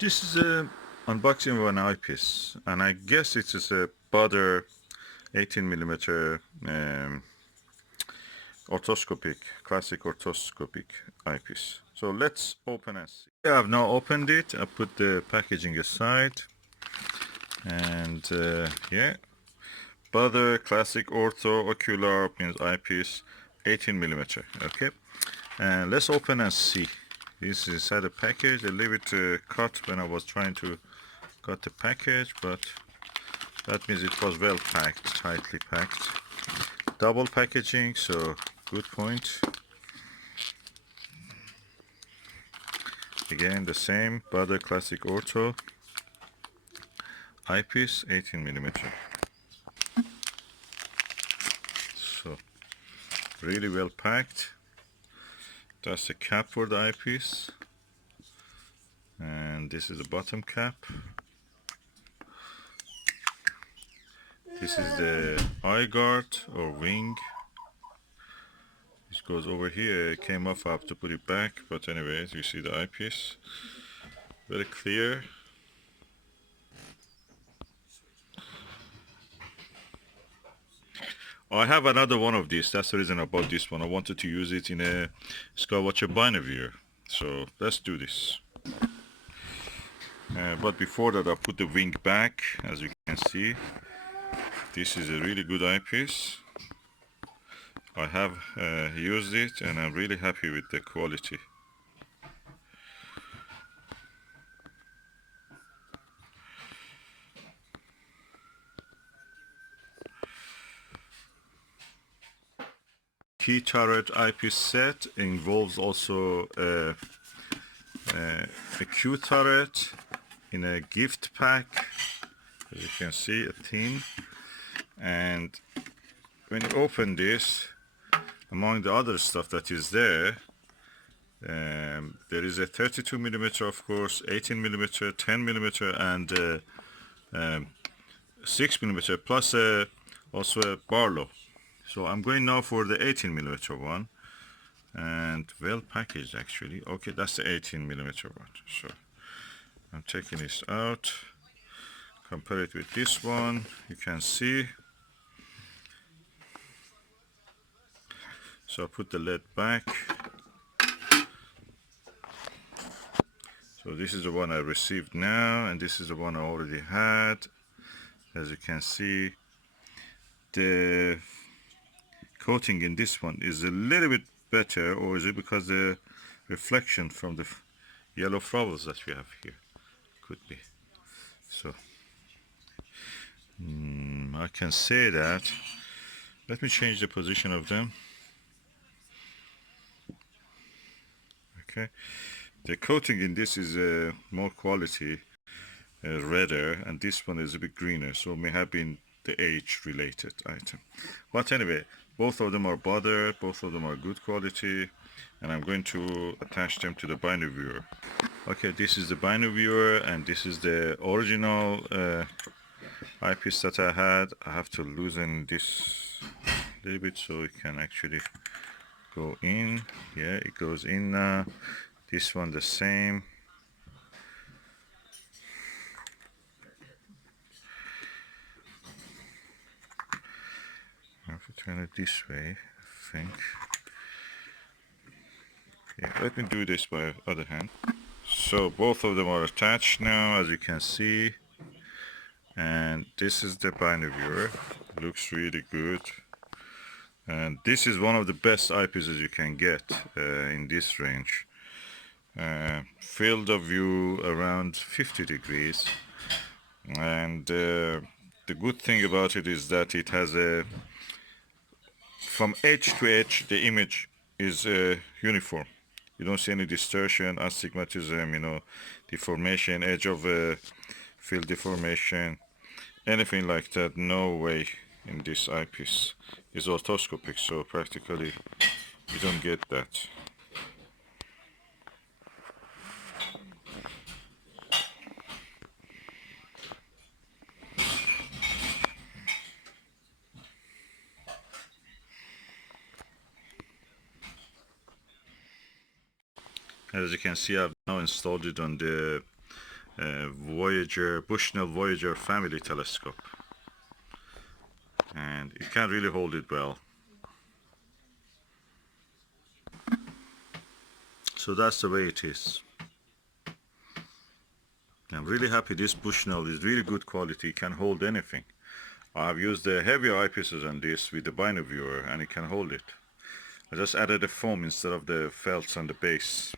This is a unboxing of an eyepiece, and I guess it is a Baader 18mm orthoscopic, classic orthoscopic eyepiece. So let's open and see. I have now opened it. I put the packaging aside, and yeah, Baader Classic Ortho Ocular means eyepiece, 18mm. Okay, and let's open and see. This is inside the package. I leave it cut when I was trying to cut the package, but that means it was well packed, tightly packed. Double packaging, so good point. Again, the same Baader Classic Ortho eyepiece, 18mm. So really well packed. That's the cap for the eyepiece, and this is the bottom cap. This is the eye guard or wing. This goes over here. It came off. I have to put it back, but anyways, you see the eyepiece. Very clear. I have another one of these. That's the reason I bought this one. I wanted to use it in a Skywatcher Binoviewer. So let's do this. But before that, I put the wing back. As you can see, this is a really good eyepiece. I have used it, and I'm really happy with the quality. Q Turret Eyepiece set involves also a Q turret in a gift pack, as you can see, a tin. And when you open this, among the other stuff that is there, there is a 32mm, of course, 18mm, 10mm, and 6mm, plus also a Barlow. So I'm going now for the 18mm one, and well packaged actually. Okay, that's the 18mm one. So I'm taking this out, compare it with this one. You can see. So I put the lid back. So this is the one I received now, and this is the one I already had. As you can see, the coating in this one is a little bit better, or is it because the reflection from the yellow flowers that we have here? Could be. So I can say that. Let me change the position of them. Okay, the coating in this is more quality, redder, and this one is a bit greener, so it may have been the age related item. But anyway, both of them are Baader, both of them are good quality, and I'm going to attach them to the Binoviewer. Okay, this is the Binoviewer, and this is the original eyepiece that I had. I have to loosen this a little bit so it can actually go in. Yeah, it goes in now. This one the same. I have to turn it this way, I think. Yeah, let me do this by other hand. So both of them are attached now, as you can see. And this is the Binoviewer. Looks really good. And this is one of the best eyepieces you can get in this range. Field of view around 50 degrees. And the good thing about it is that it has a, from edge to edge, the image is uniform. You don't see any distortion, astigmatism, deformation, edge of field deformation, anything like that. No way in this eyepiece. It's orthoscopic, so practically you don't get that. As you can see, I've now installed it on the Voyager, Bushnell Voyager family telescope, and it can't really hold it well. So that's the way it is. I'm really happy this Bushnell is really good quality, it can hold anything. I've used the heavier eyepieces on this with the Binoviewer and it can hold it. I just added the foam instead of the felts on the base.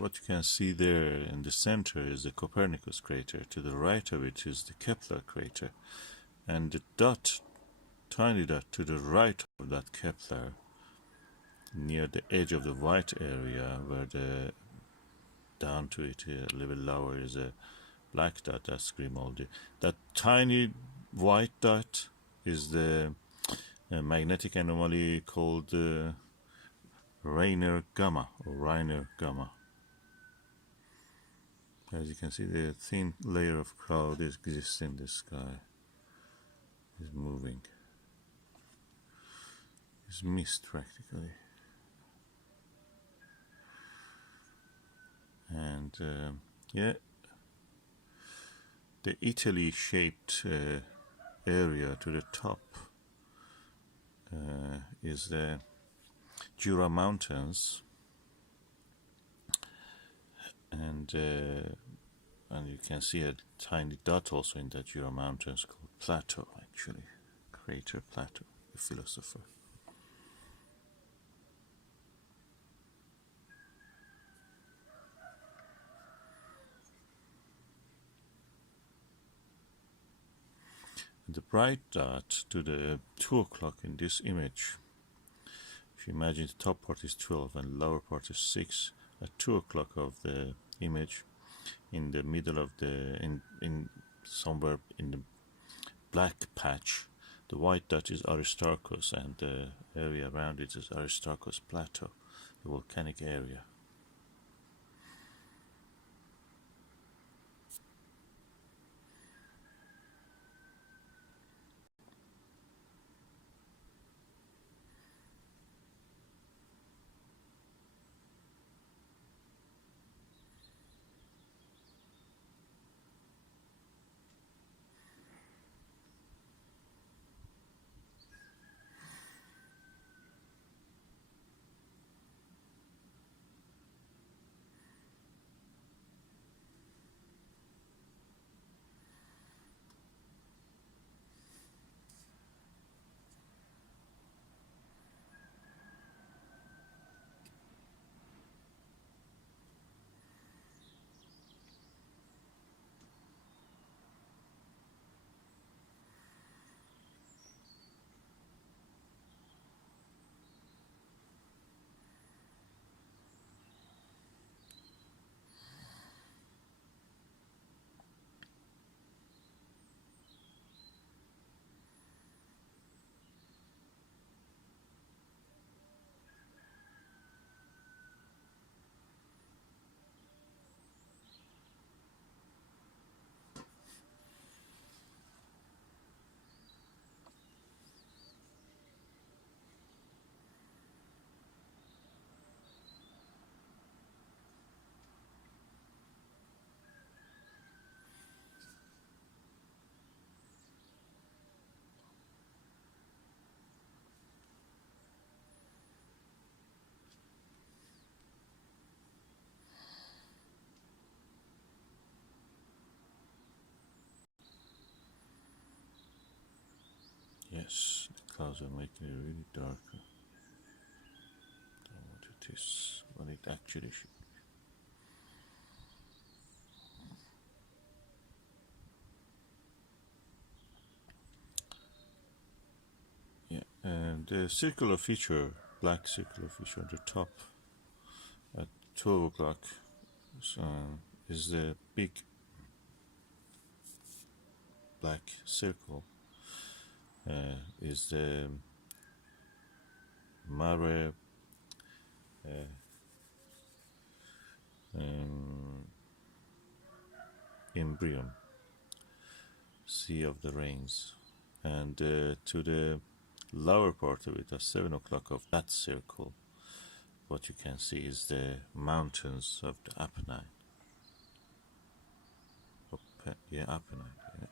what you can see there in the center is the Copernicus crater. To the right of it is the Kepler crater. And the dot, tiny dot to the right of that Kepler, near the edge of the white area, where the down to it a little lower is a black dot, that's Grimaldi. That tiny white dot is the magnetic anomaly called Rainer Gamma, or Reiner Gamma. As you can see, the thin layer of cloud exists in the sky. Is moving. It's mist practically. And yeah, the Italy-shaped area to the top is the Jura Mountains, and you can see a tiny dot also in the Jura Mountains called Plato, actually, crater Plato, the philosopher. The bright dot to the 2 o'clock in this image, if you imagine the top part is 12 and lower part is 6, at 2 o'clock of the image, in the middle of the, in somewhere in the black patch, the white dot is Aristarchus, and the area around it is Aristarchus Plateau, the volcanic area. Yes, the clouds are making it really darker than what it is, what it actually should be. Yeah, and the circular feature, black circular feature at the top at 12 o'clock is the big black circle. Is the Mare Imbrium, Sea of the Rains, and to the lower part of it, at 7 o'clock of that circle, what you can see is the mountains of the Apennine. Yeah, Apennine. Yeah.